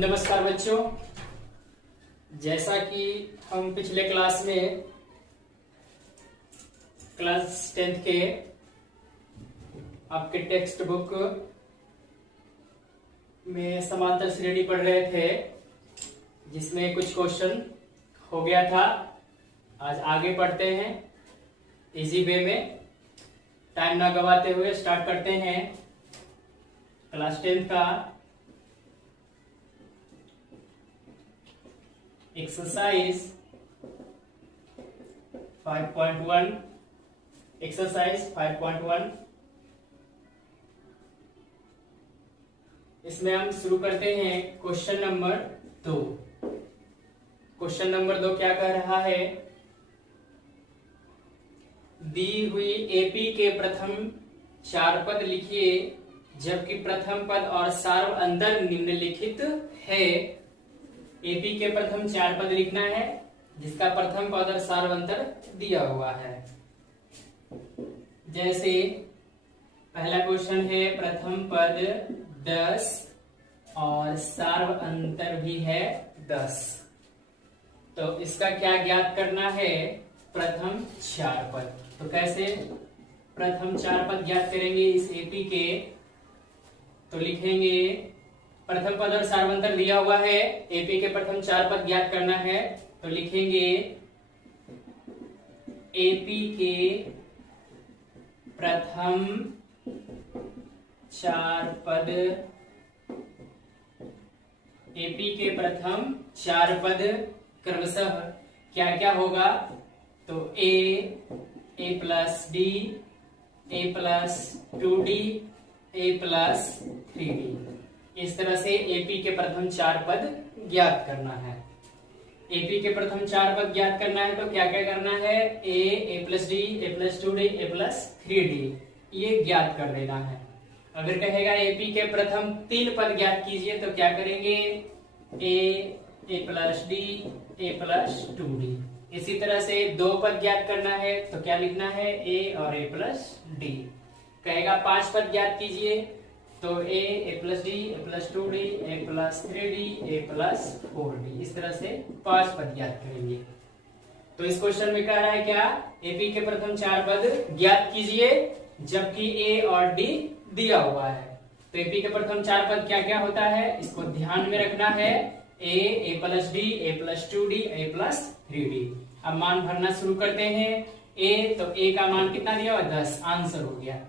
नमस्कार बच्चों, जैसा कि हम पिछले क्लास में क्लास 10th के आपके टेक्स्ट बुक में समांतर श्रेणी पढ़ रहे थे, जिसमें कुछ क्वेश्चन हो गया था। आज आगे पढ़ते हैं इजी वे में, टाइम ना गवाते हुए स्टार्ट करते हैं क्लास 10th का एक्सरसाइज 5.1। एक्सरसाइज 5.1 इसमें हम शुरू करते हैं क्वेश्चन नंबर 2। क्वेश्चन नंबर 2 क्या कह रहा है? दी हुई एपी के प्रथम 4 पद लिखिए, जबकि प्रथम पद और सार्व अंतर निम्नलिखित है। एपी के प्रथम 4 पद लिखना है, जिसका प्रथम पद और सार्व अंतर दिया हुआ है। जैसे पहला क्वेश्चन है, प्रथम पद 10 और सार्व अंतर भी है 10। तो इसका क्या ज्ञात करना है? प्रथम 4 पद। तो कैसे प्रथम 4 पद ज्ञात करेंगे इस एपी के? तो लिखेंगे, प्रथम पद और सार्वंतर दिया हुआ है, एपी के प्रथम 4 पद ज्ञात करना है। तो लिखेंगे एपी के प्रथम 4 पद, एपी के प्रथम 4 पद क्रमशः क्या क्या होगा? तो ए प्लस डी, ए प्लस 2d, ए प्लस 3d। इस तरह से एपी के प्रथम 4 पद ज्ञात करना है। एपी के प्रथम 4 पद ज्ञात करना है तो क्या क्या करना है? ए प्लस डी, ए प्लस 2d, ए प्लस 3d, ये ज्ञात कर लेना है। अगर कहेगा एपी के प्रथम 3 पद ज्ञात कीजिए तो क्या करेंगे? ए प्लस डी, ए प्लस 2d। इसी तरह से 2 पद ज्ञात करना है तो क्या लिखना है? ए और ए प्लस डी। कहेगा 5 पद ज्ञात कीजिए तो ए प्लस डी, ए प्लस 2d, ए प्लस 3d, ए प्लस 4d। इस तरह से 5 पद ज्ञात करेंगे। तो इस क्वेश्चन में कह रहा है क्या? एपी के प्रथम 4 पद ज्ञात कीजिए, जबकि ए और डी दिया हुआ है। तो एपी के प्रथम 4 पद क्या क्या होता है, इसको ध्यान में रखना है। ए प्लस डी, ए प्लस 2d, ए प्लस 3d। अब मान भरना शुरू करते हैं। तो ए का मान कितना दिया हुआ? 10। आंसर हो गया।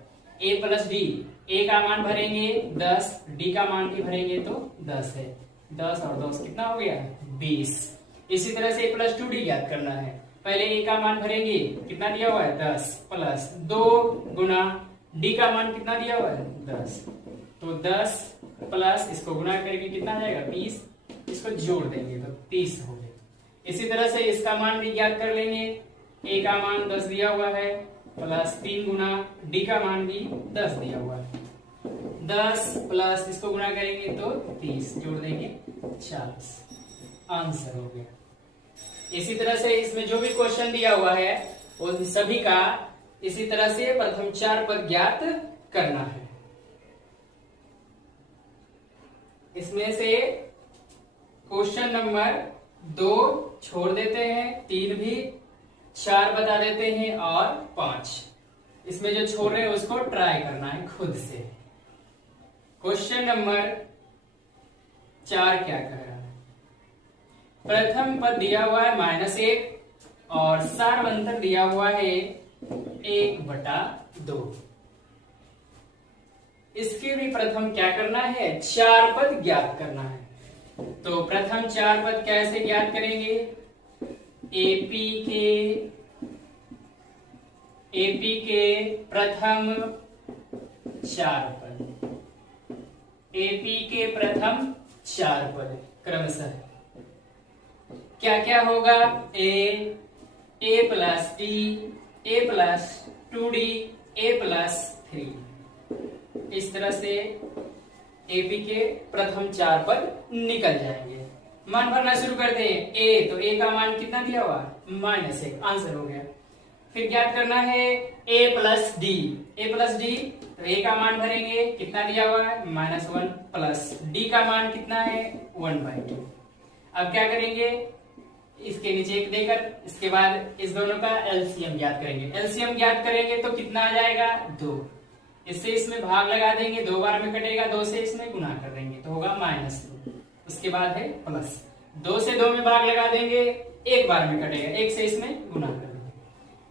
ए प्लस डी, ए का मान भरेंगे 10, डी का मान भी भरेंगे तो 10 है। 10 और 10 कितना हो गया? 20। इसी तरह से ए प्लस 2d याद करना है। पहले ए का मान भरेंगे, कितना दिया हुआ है? 10 प्लस 2 गुना डी का मान कितना दिया हुआ है? 10। तो 10 प्लस इसको गुना करके कितना जाएगा? 20। इसको जोड़ देंगे तो 30 हो गया। इसी तरह से इसका मान भी याद कर लेंगे। ए का मान 10 दिया हुआ है, प्लस 3 गुना डी का मान भी 10 दिया हुआ है। 10 प्लस इसको गुना करेंगे तो 30, जोड़ देंगे 40। आंसर हो गया। इसी तरह से इसमें जो भी क्वेश्चन दिया हुआ है उन सभी का इसी तरह से प्रथम 4 पद ज्ञात करना है। इसमें से क्वेश्चन नंबर 2 छोड़ देते हैं, 3 भी, 4 बता देते हैं और 5। इसमें जो छोड़ रहे हैं उसको ट्राई करना है खुद से। क्वेश्चन नंबर 4 क्या कह रहा है? प्रथम पद दिया हुआ है -1 और सार्वंतर दिया हुआ है 1/2। इसके भी प्रथम क्या करना है? 4 पद ज्ञात करना है। तो प्रथम 4 पद कैसे ज्ञात करेंगे? एपी के प्रथम 4 पद, एपी के प्रथम 4 पद क्रमशः क्या क्या होगा? ए प्लस डी, ए प्लस 2d, ए प्लस 3। इस तरह से एपी के प्रथम 4 पद निकल जाएंगे। मान भरना शुरू करते हैं। तो ए का मान कितना दिया हुआ? -1। आंसर हो गया। फिर ज्ञात करना है a plus D. a plus D, तो a का मान भरेंगे, कितना दिया हुआ है -1 प्लस d का मान कितना है 1/2। अब क्या करेंगे, इसके नीचे एक देकर इसके बाद इस दोनों का एलसीएम ज्ञात करेंगे। एलसीएम ज्ञात करेंगे तो कितना आ जाएगा 2। इससे इसमें भाग लगा देंगे, 2 बार में कटेगा, 2 से इसमें गुणा कर देंगे तो होगा -2। उसके बाद है प्लस, 2 से 2 में भाग लगा देंगे, 1 बार में कटेगा, 1 से इसमें गुणा कर देंगे।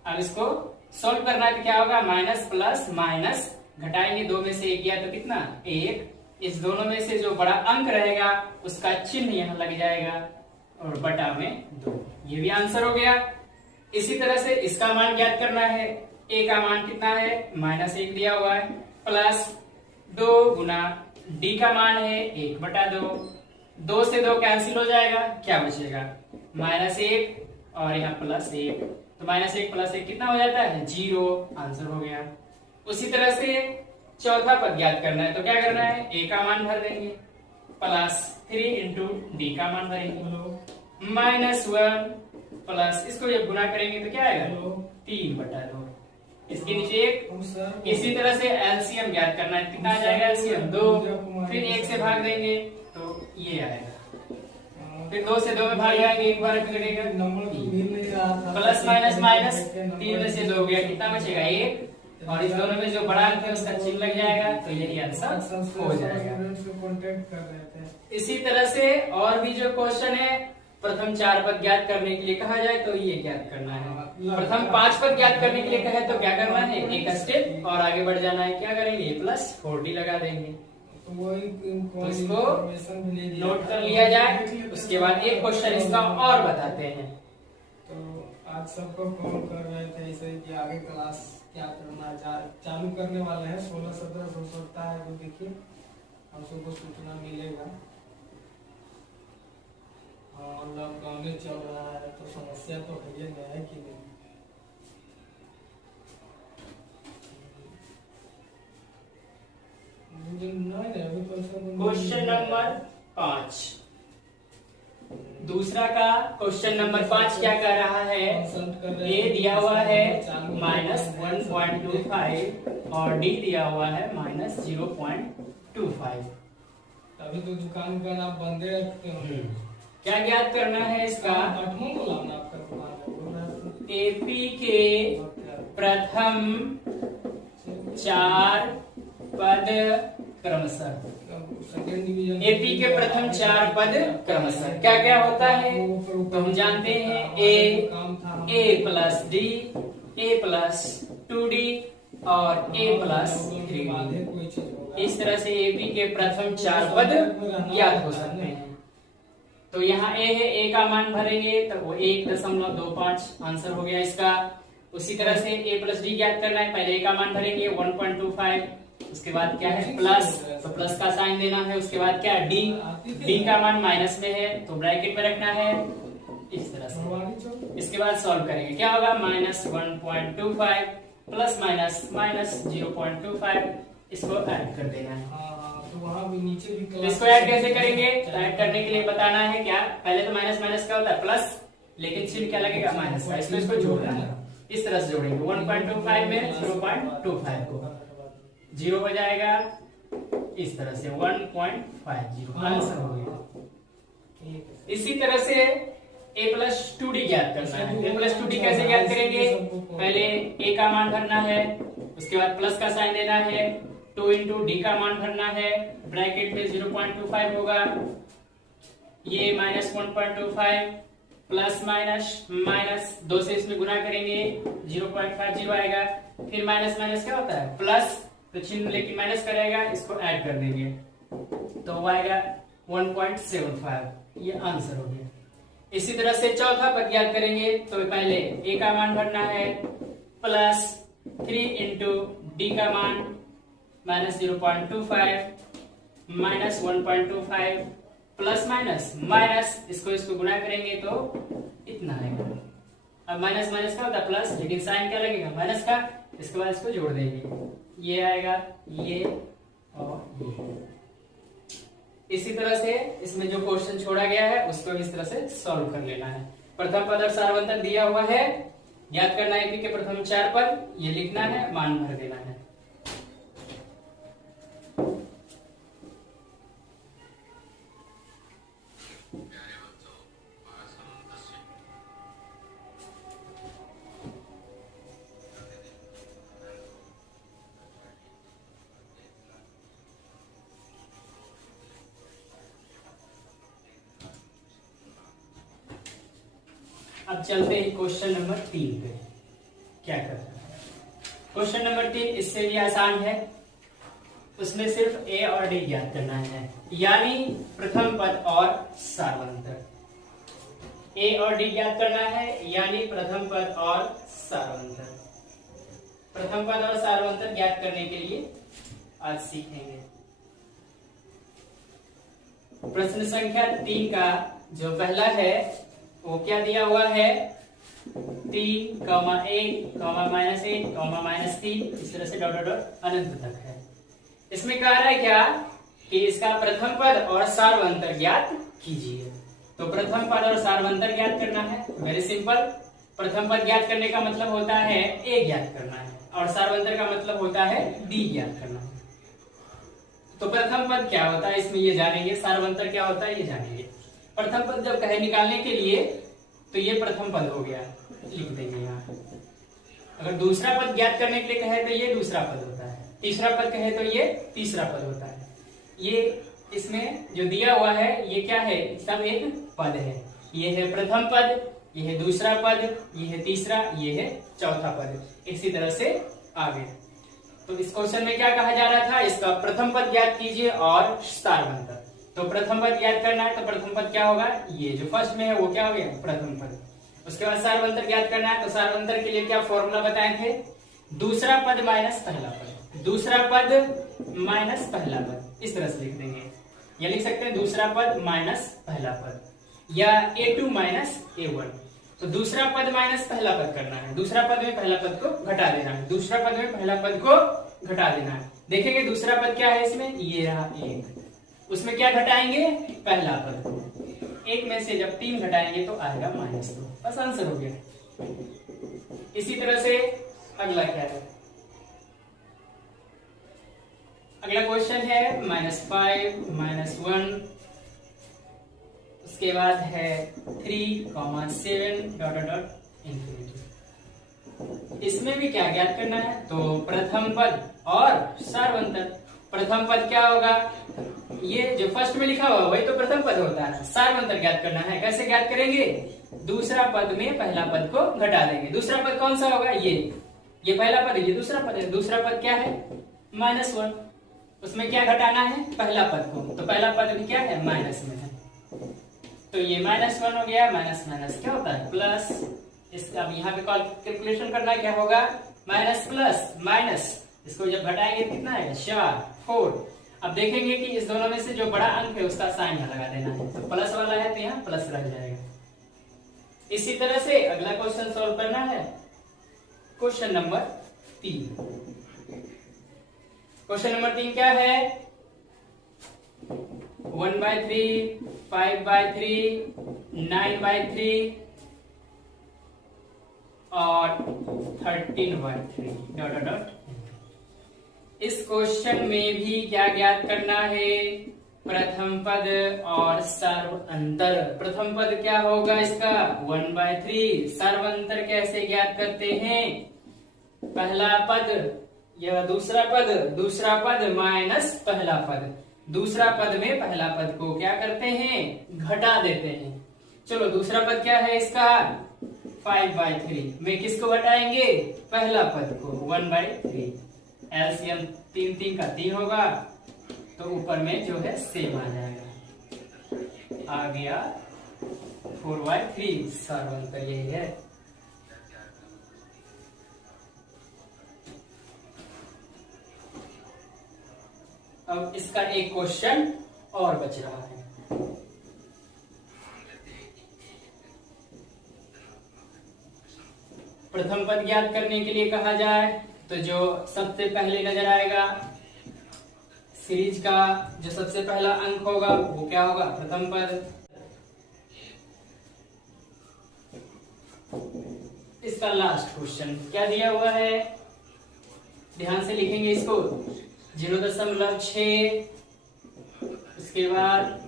अब इसको सॉल्व करना है तो क्या होगा, माइनस प्लस माइनस घटाएंगे, 2 में से 1 गया तो कितना 1। इस दोनों में से जो बड़ा अंक रहेगा उसका चिन्ह यहाँ लग जाएगा और बटा में 2। ये भी आंसर हो गया। इसी तरह से इसका मान ज्ञात करना है। a का मान कितना है -1 दिया हुआ है, प्लस 2 गुना d का मान है 1/2। 2 से 2 कैंसिल हो जाएगा, क्या बचेगा -1 और यहाँ +1, तो -1 + 1 कितना हो जाता है 0। आंसर हो गया। उसी तरह से चौथा पद ज्ञात करना है तो क्या करना है, a का मान भर देंगे प्लस 3 इंटू डी का मान भरेंगे -1 प्लस, इसको जब गुना करेंगे तो क्या आएगा 3/2। इसके नीचे 1। इसी तरह से एलसीएम ज्ञात करना है, कितना आ जाएगा एलसीएम 2, फिर 1 से भाग देंगे तो ये आएगा, फिर 2 से 2 में भाग जाएंगे, 1 बार कटेगा, प्लस माइनस माइनस 3 में से 2 गया, कितना बचेगा 1, और इस दोनों में जो बड़ा अंक है उसका चिन्ह लग जाएगा, तो यही आंसर हो जाएगा। इसी तरह से और भी जो क्वेश्चन है, प्रथम 4 पद ज्ञात करने के लिए कहा जाए तो ये ज्ञात करना है। प्रथम 5 पद ज्ञात करने के लिए कहे तो क्या करना है, एक स्टेप और आगे बढ़ जाना है। क्या करेंगे, +4d लगा देंगे, तो इसको नोट कर लिया जाए। उसके बाद एक क्वेश्चन इसका और बताते हैं। तो आज सबको कॉल कर रहे थे इसे कि आगे क्लास क्या करना चालू करने वाले हैं, 16-17 हो सकता है, तो देखिए हम सबको सूचना मिलेगा। लॉकडाउन चल रहा है तो समस्या तो है कि नहीं। क्वेश्चन नंबर 5, दूसरा का क्वेश्चन नंबर 5 क्या कर रहा है, ए दिया हुआ है -1.25 और डी दिया हुआ है -0.25। तभी तो दुकान का नाम बंदे रखते हो। क्या ज्ञात करना है इसका, एपी के प्रथम 4 पद क्रमशः, एपी के प्रथम 4 पद क्रमशः क्या क्या होता है, तो हम जानते हैं a plus D, a plus 2d और a प्लस 3d। इस तरह से एपी के प्रथम 4 पद ज्ञात हो सकते हैं। तो यहाँ a है, a का मान भरेंगे तो वो 1.25 आंसर हो गया इसका। उसी तरह से a प्लस डी ज्ञात करना है, पहले a का मान भरेंगे 1.25, उसके बाद क्या है प्लस, तो प्लस का साइन देना है। उसके बाद क्या है डी का मान माइनस में है तो ब्रैकेट में रखना है इस तरह से। इसके बाद सॉल्व करेंगे, क्या होगा -1.25 प्लस माइनस -0.25, इसको ऐड कर देना है। तो वहाँ भी नीचे भी तो इसको ऐड कैसे करेंगे, तो ऐड करने के लिए बताना है क्या, पहले तो माइनस माइनस का होता है प्लस, लेकिन चिन्ह क्या लगेगा माइनस का, इसको जोड़ना है। इस तरह से जोड़ेंगे 1.25 में 0.25 को 0 हो जाएगा, इस तरह से 1.50 आंसर हो गया। इसी तरह से a प्लस 2d ज्ञात करना है। a प्लस 2d कैसे ज्ञात करेंगे, पहले a का मान भरना है, उसके बाद प्लस का साइन देना है, 2 इंटू डी का मान भरना है, ब्रैकेट में 0.25 होगा, ये -1.25 प्लस माइनस 2 से इसमें गुना करेंगे 0.50 आएगा, फिर माइनस माइनस क्या होता है प्लस, तो चिन्ह लेकिन माइनस करेगा, इसको ऐड कर देंगे तो वो आएगा 1.75, ये आंसर हो गया। इसी तरह से चौथा पद ज्ञात करेंगे तो पहले a का मान भरना है प्लस 3 इंटू डी का मान -0.25 -1.25 प्लस माइनस इसको गुना करेंगे तो इतना आएगा। अब माइनस माइनस का होता है प्लस, लेकिन साइन क्या लगेगा माइनस का, इसके बाद इसको जोड़ देंगे, ये आएगा ये और ये। इसी तरह से इसमें जो क्वेश्चन छोड़ा गया है उसको इस तरह से सॉल्व कर लेना है। प्रथम पद और सारवंतक दिया हुआ है, ज्ञात करना है एपी के प्रथम 4 पद, ये लिखना है, मान भर देना है। अब चलते हैं क्वेश्चन नंबर 3 पे। क्या करना है क्वेश्चन नंबर 3, इससे भी आसान है। उसमें सिर्फ ए और डी ज्ञात करना है, यानी प्रथम पद और सार्वंतर। ए और डी ज्ञात करना है, यानी प्रथम पद और सार्वंतर। प्रथम पद और सार्वंतर ज्ञात करने के लिए आज सीखेंगे। प्रश्न संख्या 3 का जो पहला है वो क्या दिया हुआ है, 3, -1, -1, -3, इस तरह से डॉट डॉट डॉट अनंत तक है। इसमें कह रहा है क्या कि इसका प्रथम पद और सार्वंतर ज्ञात कीजिए। तो प्रथम पद और सार्वंतर ज्ञात करना है, वेरी सिंपल। प्रथम पद ज्ञात करने का मतलब होता है ए ज्ञात करना है, और सार्वंतर का मतलब होता है डी ज्ञात करना है। तो प्रथम पद क्या होता है इसमें ये जानेंगे, सार्वंतर क्या होता है ये जानेंगे। प्रथम पद जब कहे निकालने के लिए तो ये प्रथम पद हो गया, लिख देंगे यहाँ। अगर दूसरा पद ज्ञात करने के लिए कहे तो ये दूसरा पद होता है, तीसरा पद कहे तो ये तीसरा पद होता है। ये इसमें जो दिया हुआ है ये क्या है, सब एक पद है। ये है प्रथम पद, ये है दूसरा पद, ये है तीसरा, ये है चौथा पद, इसी तरह से आगे। तो इस क्वेश्चन में क्या कहा जा रहा था, इसका प्रथम पद ज्ञात कीजिए और सार्वंतर। तो प्रथम पद ज्ञात करना है, तो प्रथम पद क्या होगा, ये जो फर्स्ट में है वो क्या हो गया, प्रथम पद। उसके बाद सार्वंतर ज्ञात करना है, तो सार्वंतर के लिए क्या फॉर्मूला बताए थे, दूसरा पद माइनस पहला पद, दूसरा पद माइनस पहला पद, इस तरह से लिख देंगे। या लिख सकते हैं दूसरा पद माइनस पहला पद, या A2 माइनस A1। तो दूसरा पद माइनस पहला पद करना है, दूसरा पद में पहला पद को घटा देना है, दूसरा पद में पहला पद को घटा देना है। देखेंगे दूसरा पद क्या है इसमें, ये रहा 1, उसमें क्या घटाएंगे, पहला पद को। 1 में से जब 3 घटाएंगे तो आएगा -2, बस आंसर हो गया। इसी तरह से अगला क्या है, अगला क्वेश्चन है -5, -1, उसके बाद है 3, 7 डॉट डॉट इंफिनिटी। इसमें भी क्या ज्ञात करना है, तो प्रथम पद और सार्वंतर। प्रथम पद क्या होगा, ये जो फर्स्ट में लिखा हुआ वही तो प्रथम पद होता है। सार्वंतर ज्ञात करना है, कैसे ज्ञात करेंगे, दूसरा पद में पहला पद को घटा देंगे। दूसरा पद कौन सा होगा, ये पहला पद है, ये दूसरा पद है। दूसरा पद क्या है, -1, उसमें क्या घटाना है, पहला पद को। तो पहला पद भी क्या है, माइनस में है, तो ये -1 हो गया। माइनस माइनस क्या होता है, प्लस। इस अब यहाँ पे कैलकुलेशन करना क्या होगा, माइनस प्लस माइनस, इसको जब घटाएंगे कितना है, 4। अब देखेंगे कि इस दोनों में से जो बड़ा अंक है उसका साइन यहाँ लगा देना है, तो प्लस वाला है तो यहाँ प्लस रह जाएगा। इसी तरह से अगला क्वेश्चन सॉल्व करना है, क्वेश्चन नंबर 3। क्वेश्चन नंबर 3 क्या है, 1/3, 5/3, 9/3 और 13/3 डॉट डॉट डॉट। इस क्वेश्चन में भी क्या ज्ञात करना है, प्रथम पद और सार्वंतर। प्रथम पद क्या होगा इसका, 1/3। सार्वंतर कैसे ज्ञात करते हैं, पहला पद या दूसरा पद माइनस पहला पद, दूसरा पद में पहला पद को क्या करते हैं, घटा देते हैं। चलो दूसरा पद क्या है इसका, 5/3 में किसको घटाएंगे, पहला पद को, 1/3। एलसीएम 3 का 3 होगा, तो ऊपर में जो है सेम आ जाएगा, आ गया 4/3। सार्वंतर यही है। अब इसका एक क्वेश्चन और बच रहा है। प्रथम पद ज्ञात करने के लिए कहा जाए तो जो सबसे पहले नजर आएगा, सीरीज का जो सबसे पहला अंक होगा वो क्या होगा, प्रथम पद। इसका लास्ट क्वेश्चन क्या दिया हुआ है, ध्यान से लिखेंगे इसको। 0.6, उसके बाद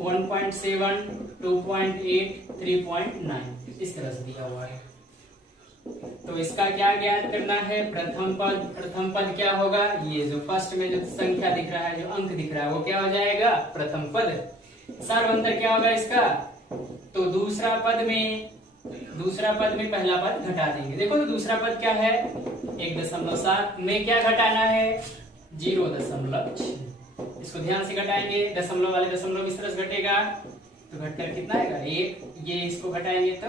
1.7, 2.8, 3.9 इस तरह से दिया हुआ है। तो इसका क्या ज्ञात करना है, प्रथम पद क्या होगा, ये जो फर्स्ट में जो संख्या दिख रहा है, जो अंक दिख रहा है वो क्या हो जाएगा, प्रथम पद। सार्वंतर क्या होगा इसका, तो दूसरा पद में पहला पद घटा देंगे। देखो तो दूसरा पद क्या है, 1.7 में क्या घटाना है, 0.6। इसको ध्यान से घटाएंगे, दशमलव वाले दशमलव इस तरह से घटेगा तो घटकर कितना आएगा 1। ये इसको घटाएंगे तो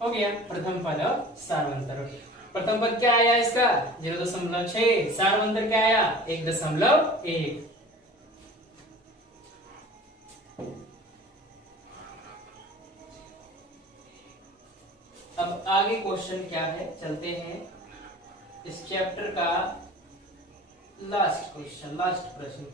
हो गया प्रथम पद और सार्वंतर। प्रथम पद क्या आया इसका 0.6, सार्वंतर क्या आया 1.1। अब आगे क्वेश्चन क्या है, चलते हैं इस चैप्टर का लास्ट क्वेश्चन, लास्ट प्रश्न।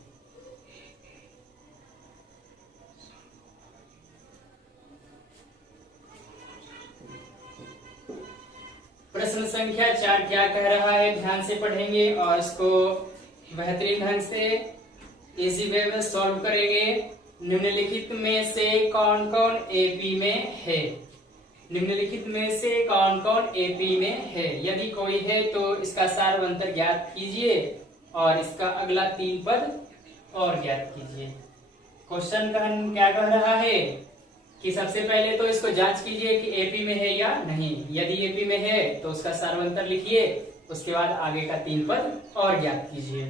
प्रश्न संख्या 4 क्या कह रहा है, ध्यान से पढ़ेंगे और इसको बेहतरीन ढंग से इजी वे में सॉल्व करेंगे। निम्नलिखित में से कौन कौन एपी में है, निम्नलिखित में से कौन कौन एपी में है, यदि कोई है तो इसका सार्वंतर ज्ञात कीजिए और इसका अगला 3 पद और ज्ञात कीजिए। क्वेश्चन क्या कह रहा है कि सबसे पहले तो इसको जांच कीजिए कि एपी में है या नहीं, यदि एपी में है तो उसका सार्वंतर लिखिए, उसके बाद आगे का 3 पद और ज्ञात कीजिए।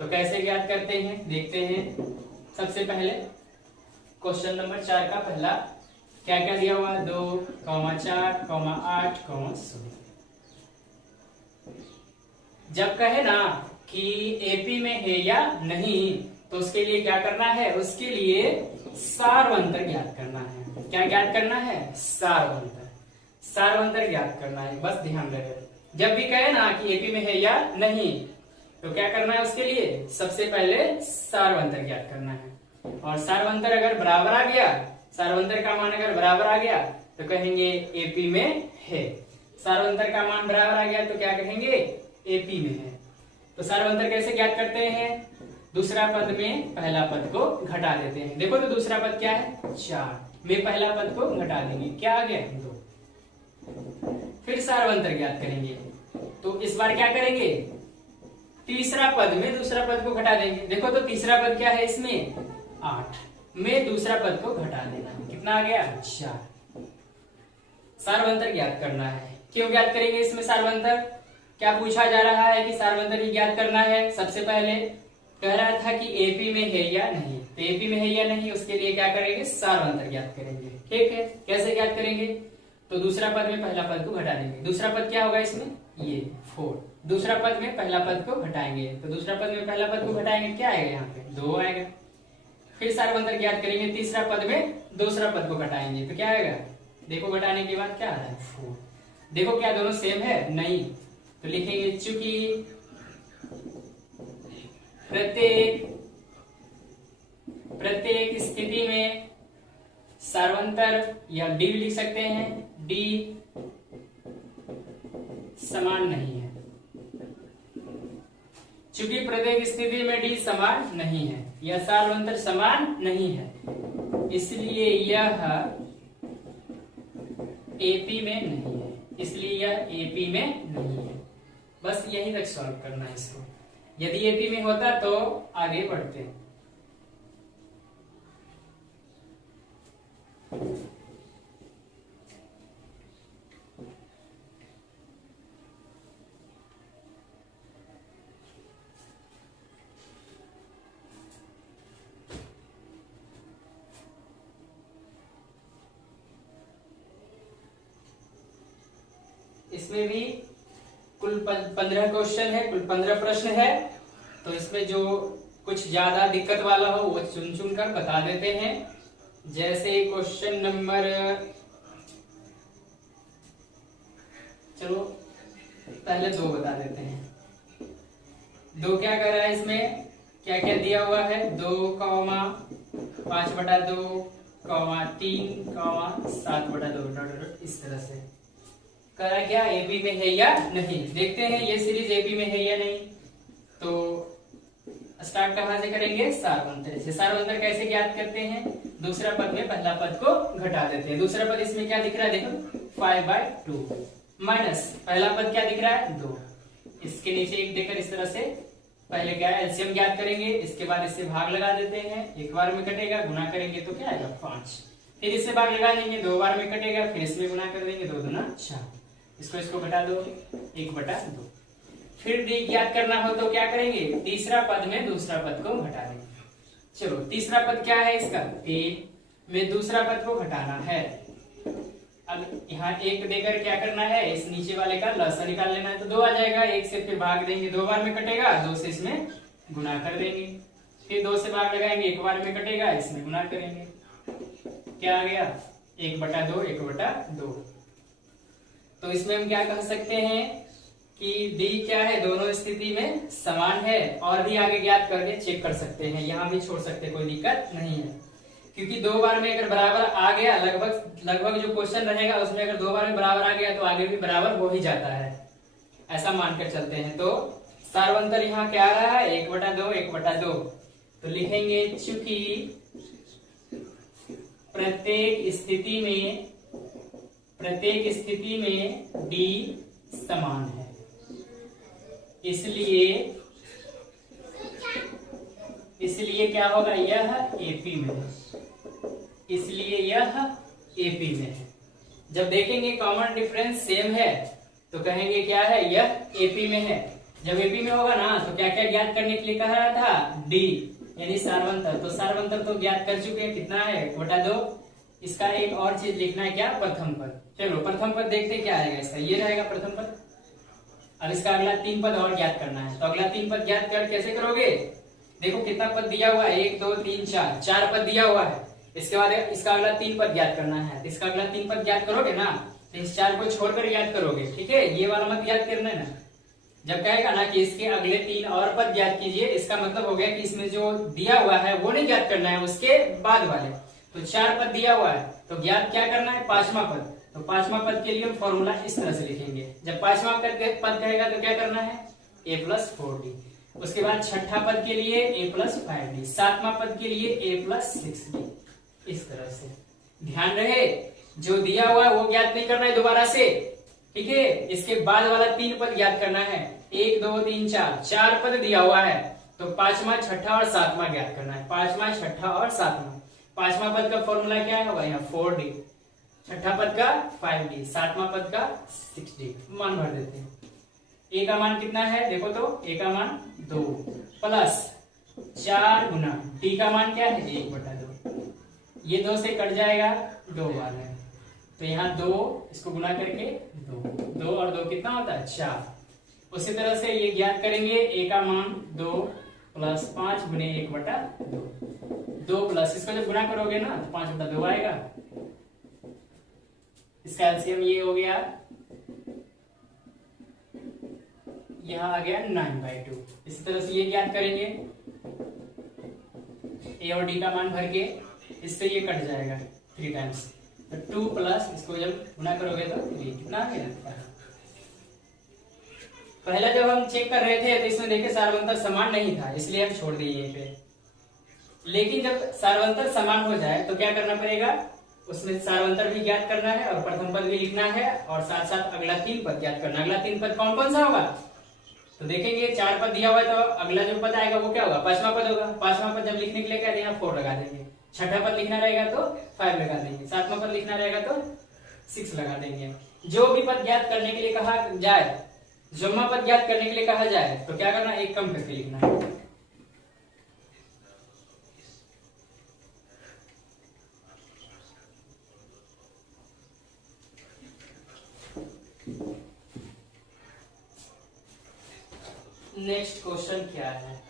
तो कैसे ज्ञात करते हैं देखते हैं। सबसे पहले क्वेश्चन नंबर 4 का पहला क्या क्या दिया हुआ, 2, 4, 8, 16। जब कहे ना कि एपी में है या नहीं तो उसके लिए क्या करना है, उसके लिए सार्वंतर ज्ञात करना है। क्या ज्ञात करना है, सार्वंतर ज्ञात करना है, बस ध्यान रहे। जब भी कहे ना कि एपी में है या नहीं तो क्या करना है, उसके लिए सबसे पहले सार्वंतर ज्ञात करना है। और सार्वंतर अगर बराबर आ गया, सार्वंतर का मान अगर बराबर आ गया तो कहेंगे एपी में है। सार्वंतर का मान बराबर आ गया तो क्या कहेंगे, एपी में है। तो सार्वंतर कैसे ज्ञात करते हैं, दूसरा पद में पहला पद को घटा देते हैं। देखो तो दूसरा पद क्या है 4 में पहला पद को घटा देंगे, क्या आ गया 2। फिर सार्वंतर ज्ञात करेंगे तो इस बार क्या करेंगे, तीसरा पद में दूसरा पद को घटा देंगे। देखो तो तीसरा पद क्या है इसमें 8 में दूसरा पद को घटा देना, कितना आ गया 4। सार्वंतर ज्ञात करना है। क्यों ज्ञात करेंगे इसमें सार्वंतर, क्या पूछा जा रहा है कि सार्वंतर ही ज्ञात करना है। सबसे पहले कह रहा था कि एपी में है या नहीं, तो एपी में है या नहीं उसके लिए क्या करेंगे, सार्वंतर ज्ञात करेंगे। ठीक है, कैसे ज्ञात करेंगे, तो दूसरा पद में पहला पद को घटा देंगे। दूसरा पद क्या होगा इसमें, ये 4। दूसरा पद में पहला पद को घटाएंगे तो दूसरा पद में पहला पद को घटाएंगे, क्या आएगा यहाँ पे 2 आएगा। फिर सार्वंतर ज्ञात करेंगे, तीसरा पद में दूसरा पद को घटाएंगे तो क्या आएगा, देखो घटाने के बाद क्या आ रहा है 4। देखो क्या दोनों सेम है, नहीं, तो लिखेंगे चूंकि प्रत्येक स्थिति में सार्वंतर या डी लिख सकते हैं, डी समान नहीं है। चूंकि प्रत्येक स्थिति में डी समान नहीं है या सार्वंतर समान नहीं है, इसलिए यह एपी में नहीं है, इसलिए यह एपी में नहीं है। बस यही तक सॉल्व करना है इसको। यदि एपी में होता तो आगे बढ़ते हैं। इसमें भी कुल 15 क्वेश्चन है, कुल 15 प्रश्न है। तो इसमें जो कुछ ज्यादा दिक्कत वाला हो वो चुन चुन कर बता देते हैं। जैसे क्वेश्चन नंबर, चलो पहले 2 बता देते हैं। 2 क्या कर रहा है, इसमें क्या क्या दिया हुआ है, 2, 5/2, 3, 7/2 इस तरह से। करा क्या एपी में है या नहीं। देखते हैं ये सीरीज एपी में है या नहीं। तो स्टार्ट कहां से करेंगे, सारवंतर से। सारवंतर कैसे ज्ञात करते हैं, दूसरा पद में पहला पद को घटा देते हैं। दूसरा पद इसमें क्या दिख रहा है, देखो 5/2 माइनस पहला पद क्या दिख रहा है 2, इसके नीचे एक देकर इस तरह से पहले क्या है एलसीएम ज्ञात करेंगे, इसके बाद इससे भाग लगा देते हैं, एक बार में कटेगा, गुना करेंगे तो क्या आएगा 5, फिर इससे भाग लगा देंगे, 2 बार में कटेगा, फिर इसमें गुना कर देंगे, 2 दूना 4, इसको घटा दो 1/2। फिर डी ज्ञात करना हो तो क्या करेंगे, तीसरा पद में दूसरा पद को घटा देंगे। चलो तीसरा पद क्या है इसका, ए में दूसरा पद को घटाना है। अब यहाँ 1 देकर क्या करना है, इस नीचे वाले का लसा निकाल लेना है, तो 2 आ जाएगा, 1 से फिर भाग देंगे, 2 बार में कटेगा, 2 से इसमें गुना कर देंगे, फिर 2 से भाग लगाएंगे, 1 बार में कटेगा, इसमें गुना करेंगे, क्या आ गया 1/2 1/2। तो इसमें हम क्या कह सकते हैं कि डी क्या है, दोनों स्थिति में समान है, और भी आगे ज्ञात करके चेक कर सकते हैं, यहाँ भी छोड़ सकते हैं, कोई दिक्कत नहीं है, क्योंकि 2 बार में अगर बराबर आ गया, लगभग जो क्वेश्चन रहेगा उसमें अगर 2 बार में बराबर आ गया तो आगे भी बराबर हो ही जाता है, ऐसा मानकर चलते हैं। तो सारवंतर यहाँ क्या आ रहा है 1/2 1/2। तो लिखेंगे चूंकि प्रत्येक स्थिति में डी समान है, इसलिए क्या होगा, यह एपी में है, इसलिए यह एपी में है। जब देखेंगे कॉमन डिफरेंस सेम है तो कहेंगे क्या है, यह एपी में है। जब एपी में होगा ना तो क्या क्या ज्ञात करने के लिए कह रहा था, डी यानी सारवंतर। तो सारवंतर तो ज्ञात कर चुके हैं, कितना है 1/2। इसका एक और चीज लिखना है, क्या, प्रथम पद। चलो प्रथम पद देखते क्या आएगा इसका, ये रहेगा प्रथम पद। अब इसका अगला 3 पद और ज्ञात करना है, तो अगला 3 पद ज्ञात कर कैसे करोगे, देखो कितना पद दिया हुआ है, 1 2 3 4 पद दिया हुआ है। इसके बाद इसका अगला 3 पद ज्ञात करना है, तो इसका अगला 3 पद ज्ञात करोगे ना, तो इस 4 को छोड़कर ज्ञात करोगे, ठीक है, ये वाला मत ज्ञात करना है ना। जब कहेगा ना कि इसके अगले 3 और पद ज्ञात कीजिए, इसका मतलब हो गया कि इसमें जो दिया हुआ है वो नहीं ज्ञात करना है, उसके बाद वाले। तो 4 पद दिया हुआ है तो ज्ञात क्या करना है, 5वां पद। तो 5वां पद के लिए हम फॉर्मूला इस तरह से लिखेंगे, जब 5वां पद कहेगा तो क्या करना है a+4d। उसके बाद 6ठा पद के लिए a+5d, 7वां पद के लिए a+6d, इस तरह से। ध्यान रहे जो दिया हुआ है वो ज्ञात नहीं करना है दोबारा से, ठीक है। इसके बाद वाला 3 पद ज्ञात करना है, 1 2 3 4 पद दिया हुआ है, तो 5वां 6ठा और 7वां ज्ञात करना है, 5वां 6ठा और 7वां। 5वां पद का फॉर्मूला क्या है, यहाँ 4d, 6ठा पद का 5d, 7वां पद का 6d। मान भर देते हैं। ए का मान कितना है, देखो तो ए का मान 2 प्लस 4 गुना डी का मान क्या है 1/2। ये 2 से कट जाएगा, 2 बार है, तो यहाँ 2 इसको गुना करके 2 और 2 कितना होता है 4। उसी तरह से ये ज्ञात करेंगे, ए का मान 2 प्लस 5 गुने 1/2, 2 प्लस इसको जब गुना करोगे ना तो 5/2 आएगा। इसका एलसीएम ये हो गया, यहाँ आ गया 9/2। इसी तरह से ये ज्ञात करेंगे, ए और डी का मान भर के, इससे ये कट जाएगा 3 टाइम्स, तो 2 प्लस इसको जब गुना करोगे तो 3 कितना आ गया। पहला जब हम चेक कर रहे थे तो इसमें देखे सारवंतर समान नहीं था, इसलिए हम छोड़ दिए यहीं पे। लेकिन जब सारवंतर समान हो जाए तो क्या करना पड़ेगा, उसमें सारवंतर भी ज्ञात करना है और प्रथम पद भी लिखना है, और साथ साथ अगला 3 पद ज्ञात करना। अगला 3 पद कौन कौन सा होगा, तो देखेंगे 4 पद दिया हुआ है, तो अगला जो पद आएगा वो क्या होगा, 5वां पद होगा। 5वां पद जब लिखने के लिए कहते हैं 4 लगा देंगे, 6ठा पद लिखना रहेगा तो 5 लगा देंगे, 7वां पद लिखना रहेगा तो 6 लगा देंगे। जो भी पद ज्ञात करने के लिए कहा जाए, जम्मा पद ज्ञात करने के लिए कहा जाए तो क्या करना, एक कम करके लिखना है। नेक्स्ट क्वेश्चन क्या है,